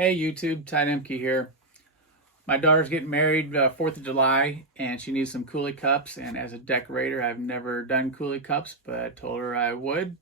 Hey YouTube, Ty Demke here. My daughter's getting married 4th of July and she needs some coolie cups. And as a decorator, I've never done coolie cups, but I told her I would.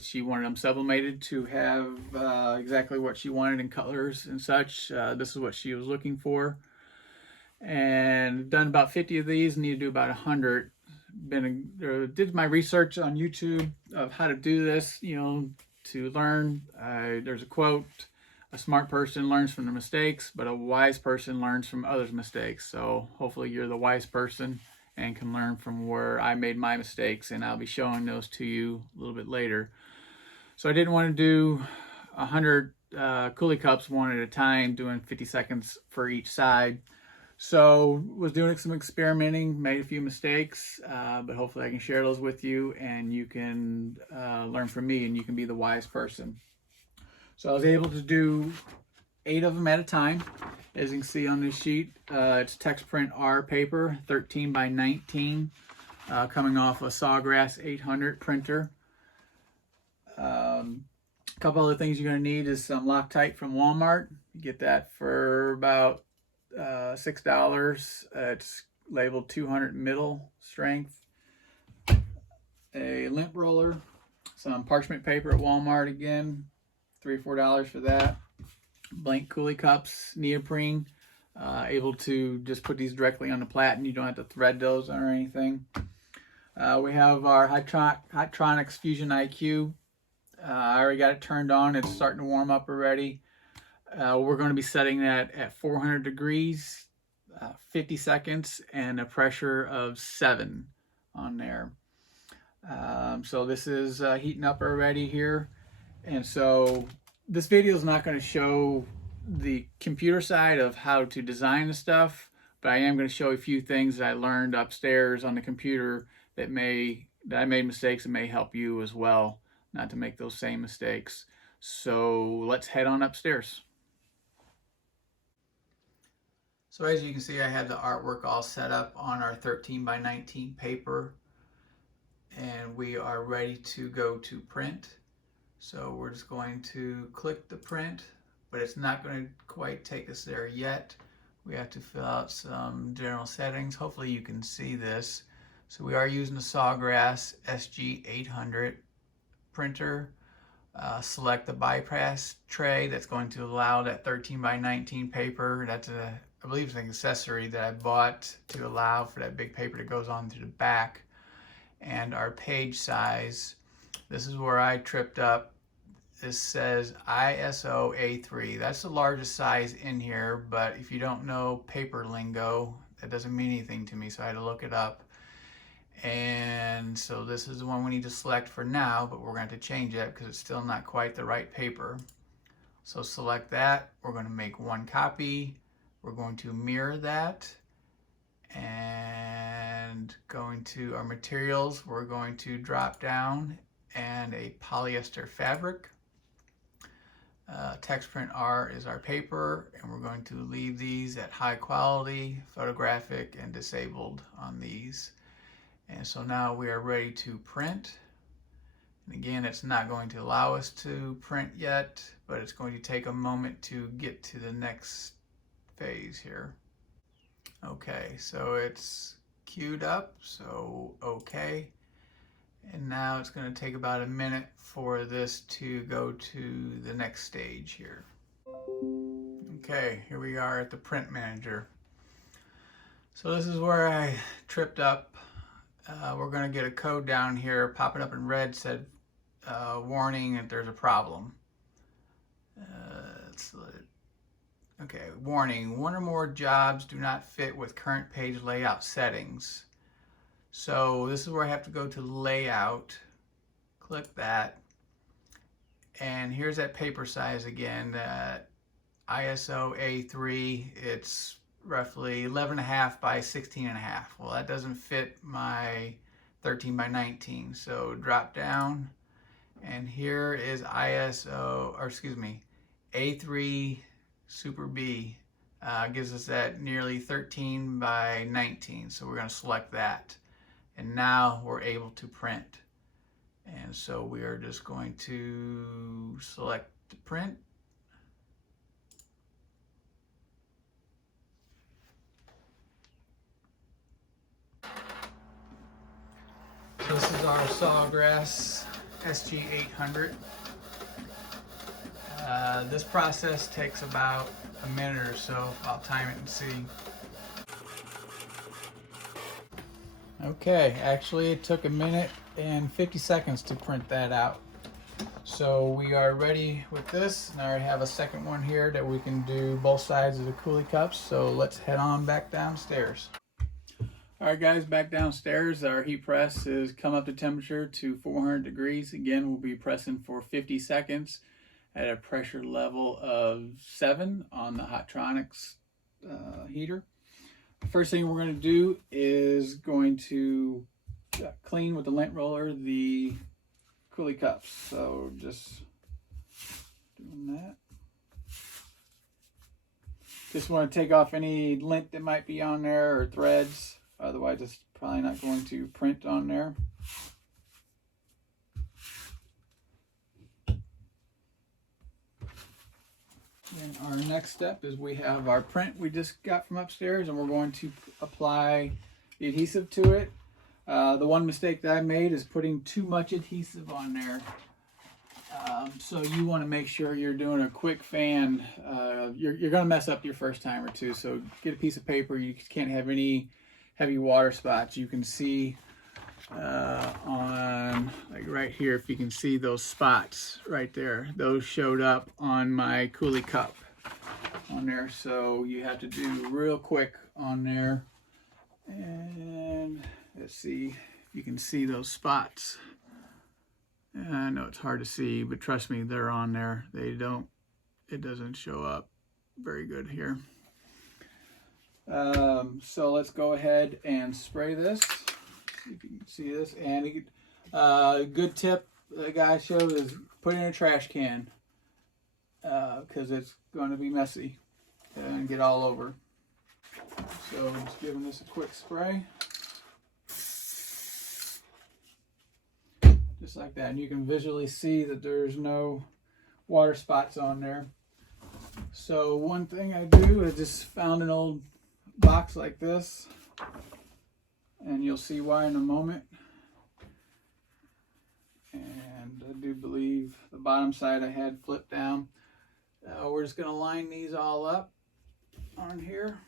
She wanted them sublimated to have exactly what she wanted in colors and such. This is what she was looking for. And done about 50 of these, need to do about 100. Did my research on YouTube of how to do this, to learn. There's a quote: a smart person learns from their mistakes, but a wise person learns from others' mistakes. So hopefully you're the wise person and can learn from where I made my mistakes, and I'll be showing those to you a little bit later. So I didn't want to do 100 coolie cups one at a time, doing 50 seconds for each side. So was doing some experimenting, made a few mistakes, but hopefully I can share those with you and you can learn from me and you can be the wise person. So I was able to do 8 of them at a time. As you can see on this sheet, it's text print R paper, 13 by 19, coming off a Sawgrass 800 printer. A couple other things you're going to need is some Loctite from Walmart. You get that for about $6. It's labeled 200 middle strength. A lint roller, some parchment paper at Walmart again, $3 or $4 for that. Blank coolie cups, neoprene, able to just put these directly on the plat and you don't have to thread those or anything. We have our Hotronix Fusion IQ. I already got it turned on. It's starting to warm up already. We're going to be setting that at 400 degrees, 50 seconds, and a pressure of 7 on there. So this is heating up already here. And so this video is not going to show the computer side of how to design the stuff, but I am going to show a few things that I learned upstairs on the computer that I made mistakes and may help you as well, not to make those same mistakes. So let's head on upstairs. So as you can see, I have the artwork all set up on our 13 by 19 paper, and we are ready to go to print. So we're just going to click the print, but it's not going to quite take us there yet. We have to fill out some general settings. Hopefully you can see this. So we are using the Sawgrass SG800 printer. Select the bypass tray that's going to allow that 13 by 19 paper. That's I believe it's an accessory that I bought to allow for that big paper that goes on to the back. And our page size, this is where I tripped up. This says ISO A3. That's the largest size in here, but if you don't know paper lingo, that doesn't mean anything to me, so I had to look it up. And so this is the one we need to select for now, but we're going to change it because it's still not quite the right paper. So select that. We're going to make one copy. We're going to mirror that, and going to our materials, we're going to drop down and a polyester fabric. Text print R is our paper, and we're going to leave these at high quality, photographic, and disabled on these. And so now we are ready to print. And again, it's not going to allow us to print yet, but it's going to take a moment to get to the next phase here. Okay, so it's queued up, so okay. And now it's going to take about a minute for this to go to the next stage here. Okay, here we are at the print manager. So this is where I tripped up. We're going to get a code down here popping up in red, said warning if there's a problem. Okay, warning, one or more jobs do not fit with current page layout settings. So this is where I have to go to layout, click that, and here's that paper size again, ISO A3, it's roughly 11.5 by 16.5. Well, that doesn't fit my 13 by 19, so drop down, and here is A3 Super B, gives us that nearly 13 by 19, so we're going to select that. And now we're able to print. And so we are just going to select the print. This is our Sawgrass SG800. This process takes about a minute or so. I'll time it and see. Okay, actually it took a minute and 50 seconds to print that out. So we are ready with this, and I already have a second one here that we can do both sides of the coolie cups. So let's head on back downstairs. Alright guys, back downstairs. Our heat press has come up to temperature to 400 degrees. Again, we'll be pressing for 50 seconds at a pressure level of 7 on the Hotronix heater. The first thing we're going to do is going to clean with the lint roller the coolie cups. So just doing that. Just want to take off any lint that might be on there or threads. Otherwise, it's probably not going to print on there. Then our next step is we have our print we just got from upstairs, and we're going to apply the adhesive to it. The one mistake that I made is putting too much adhesive on there. So you want to make sure you're doing a quick fan. You're going to mess up your first time or two. So get a piece of paper. You can't have any heavy water spots. You can see on, like right here, if you can see those spots right there, those showed up on my coolie cup on there. So you have to do real quick on there. And let's see if you can see those spots. I know it's hard to see, but trust me, they're on there. It doesn't show up very good here. So let's go ahead and spray this. See if you can see this. And a good tip the guy showed is put it in a trash can, because it's going to be messy and get all over. So I'm just giving this a quick spray. Just like that. And you can visually see that there's no water spots on there. So one thing I do is just found an old box like this, and you'll see why in a moment. And I do believe the bottom side I had flipped down. We're just going to line these all up on here.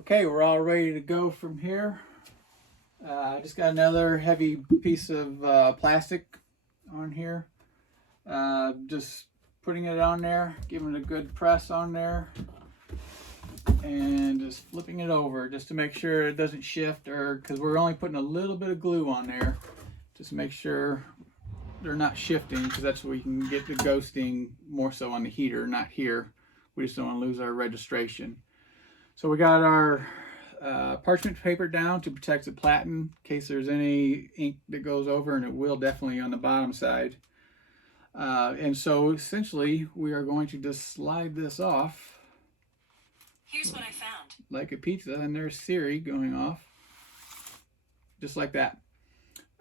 Okay, we're all ready to go from here. I just got another heavy piece of plastic on here. Just putting it on there, giving it a good press on there, and just flipping it over just to make sure it doesn't shift, or because we're only putting a little bit of glue on there, just to make sure they're not shifting, because that's where we can get the ghosting more so on the heater, not here. We just don't want to lose our registration. So we got our parchment paper down to protect the platen in case there's any ink that goes over, and it will definitely on the bottom side. And so essentially we are going to just slide this off. Here's what I found. Like a pizza, and there's Siri going off. Just like that.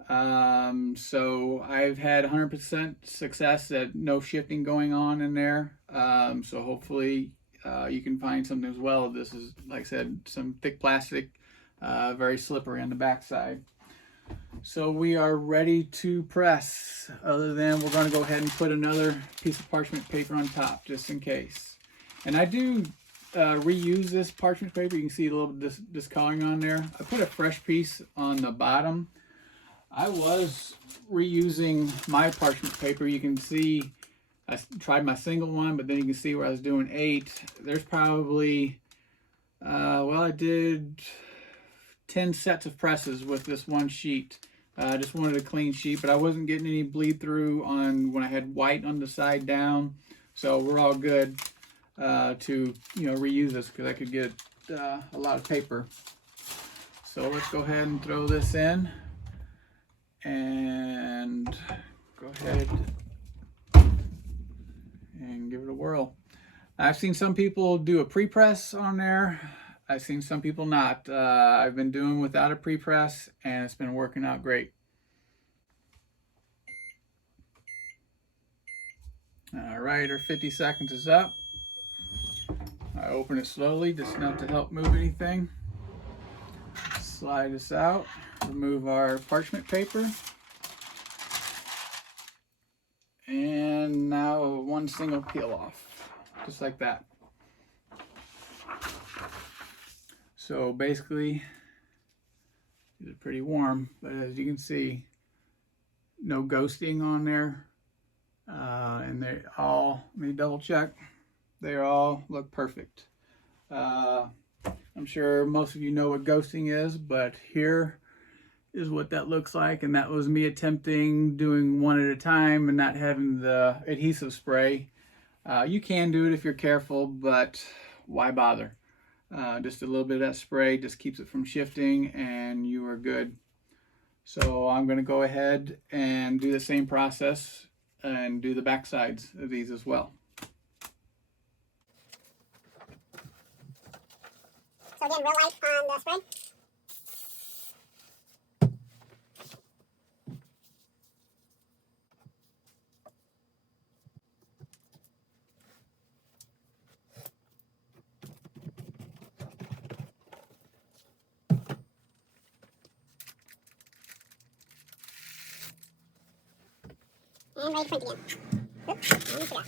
So I've had 100% success at no shifting going on in there. So hopefully you can find something as well. This is, like I said, some thick plastic, very slippery on the back side. So we are ready to press, other than we're going to go ahead and put another piece of parchment paper on top just in case. And I do reuse this parchment paper. You can see a little bit of discoloring on there. I put a fresh piece on the bottom. I was reusing my parchment paper. You can see I tried my single one, but then you can see where I was doing 8. There's probably, well, I did 10 sets of presses with this one sheet. I just wanted a clean sheet, but I wasn't getting any bleed through on when I had white on the side down. So we're all good to, reuse this, because I could get a lot of paper. So let's go ahead and throw this in and go ahead and give it a whirl. I've seen some people do a pre-press on there. I've seen some people not. I've been doing without a pre-press, and it's been working out great. All right, our 50 seconds is up. I open it slowly, just not to help move anything. Slide this out, remove our parchment paper. And now one single peel off, just like that. So basically, these are pretty warm, but as you can see, no ghosting on there. And they all, let me double check, they all look perfect. I'm sure most of you know what ghosting is, but here is what that looks like. And that was me attempting doing one at a time and not having the adhesive spray. You can do it if you're careful, but why bother? Just a little bit of that spray just keeps it from shifting and you are good. So I'm going to go ahead and do the same process and do the back sides of these as well. So again, real light on the spray. And ready to print again. Oops, almost forgot.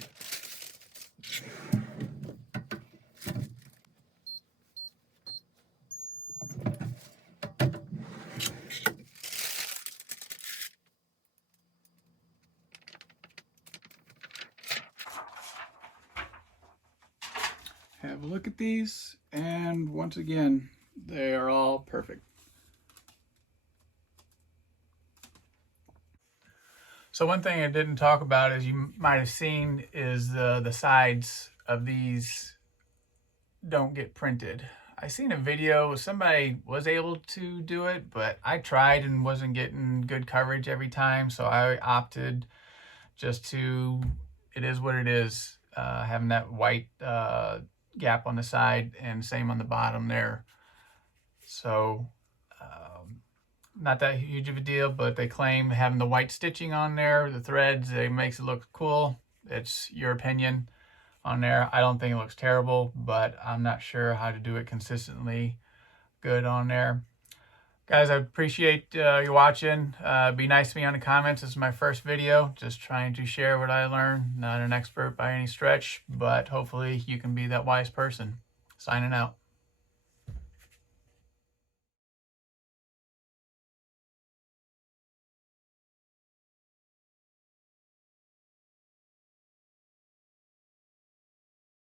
Have a look at these, and once again, they are all perfect. So one thing I didn't talk about, as you might have seen, is the sides of these don't get printed. I seen a video, somebody was able to do it, but I tried and wasn't getting good coverage every time, so I opted just to, it is what it is, having that white gap on the side and same on the bottom there. So not that huge of a deal, but they claim having the white stitching on there, the threads, it makes it look cool. It's your opinion on there. I don't think it looks terrible, but I'm not sure how to do it consistently good on there. Guys, I appreciate you watching. Be nice to me on the comments. This is my first video, just trying to share what I learned. Not an expert by any stretch, but hopefully you can be that wise person. Signing out.